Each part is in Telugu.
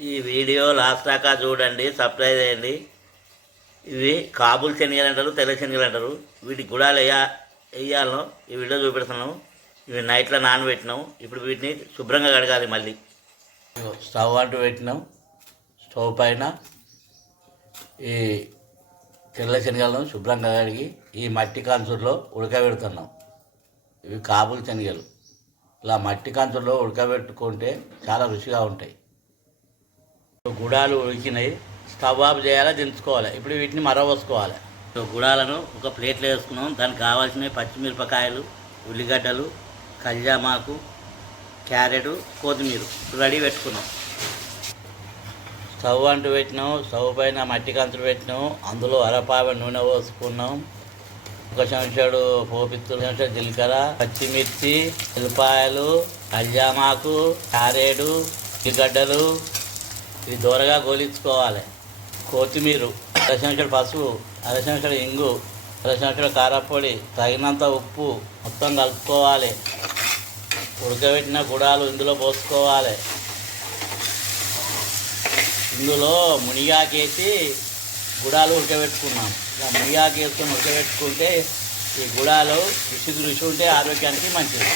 ఈ వీడియో లాస్ట్ దాకా చూడండి, సబ్స్క్రైబ్ చేయండి. ఇవి కాబుల్ శనగలు అంటారు, తెల్ల శనగలు అంటారు. వీటి గుడాలు వేయాలను ఈ వీడియో చూపెడుతున్నాం. ఇవి నైట్లో నానబెట్టినాం. ఇప్పుడు వీటిని శుభ్రంగా కడగాలి. మళ్ళీ స్టవ్ అంటూ పెట్టినాం. స్టవ్ పైన ఈ తెల్ల శనగలను శుభ్రంగా కడిగి ఈ మట్టి కంచుల్లో ఉడకబెడుతున్నాం. ఇవి కాబుల్ శనగలు. ఇలా మట్టి కంచుల్లో ఉడకబెట్టుకుంటే చాలా రుచిగా ఉంటాయి. గుడాలు ఉడికినాయి. స్టవ్ ఆఫ్ చేయాలి, దించుకోవాలి. ఇప్పుడు వీటిని మరవోసుకోవాలి. గుడాలను ఒక ప్లేట్లో వేసుకున్నాం. దానికి కావాల్సినవి పచ్చిమిరపకాయలు, ఉల్లిగడ్డలు, కల్జామాకు, క్యారెట్, కొత్తిమీర రెడీ పెట్టుకున్నాం. స్టవ్ అంటూ పెట్టినాం. స్టవ్ పైన మట్టి కంచులు పెట్టినాం. అందులో అరపావ నూనె పోసుకున్నాం. ఒక చెంచాడు పోపిత్తులు, చెంచాడు జీలకర్ర, పచ్చిమిర్చి, ఉల్లిపాయలు, కల్జామాకు, క్యారెట్, ఉల్లిగడ్డలు ఇవి దూరగా గోలించుకోవాలి. కొత్తిమీర, అరచెంచాడు పసుపు, అరచెంచాడు ఇంగు, అరచెంచాడు కారపొడి, తగినంత ఉప్పు మొత్తం కలుపుకోవాలి. ఉడకబెట్టిన గుడాలు ఇందులో పోసుకోవాలి. ఇందులో మునిగాకేసి గుడాలు ఉడకబెట్టుకున్నాం. ఇలా మునిగాకు వేసుకొని ఉడకబెట్టుకుంటే ఈ గుడాలు రుచి ఉంటే ఆరోగ్యానికి మంచిది.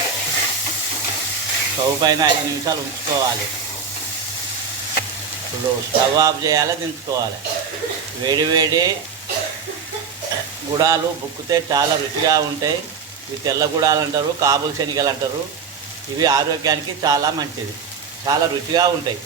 స్టవ్ పైన 5 నిమిషాలు ఉంచుకోవాలి. ఇప్పుడు స్టవ్ ఆఫ్ చేయాలి, దించుకోవాలి. వేడి వేడి గుడాలు బుక్కితే చాలా రుచిగా ఉంటాయి. ఇవి తెల్ల గుడాలు అంటారు, కాబుల్ శనగలు అంటారు. ఇవి ఆరోగ్యానికి చాలా మంచిది, చాలా రుచిగా ఉంటాయి.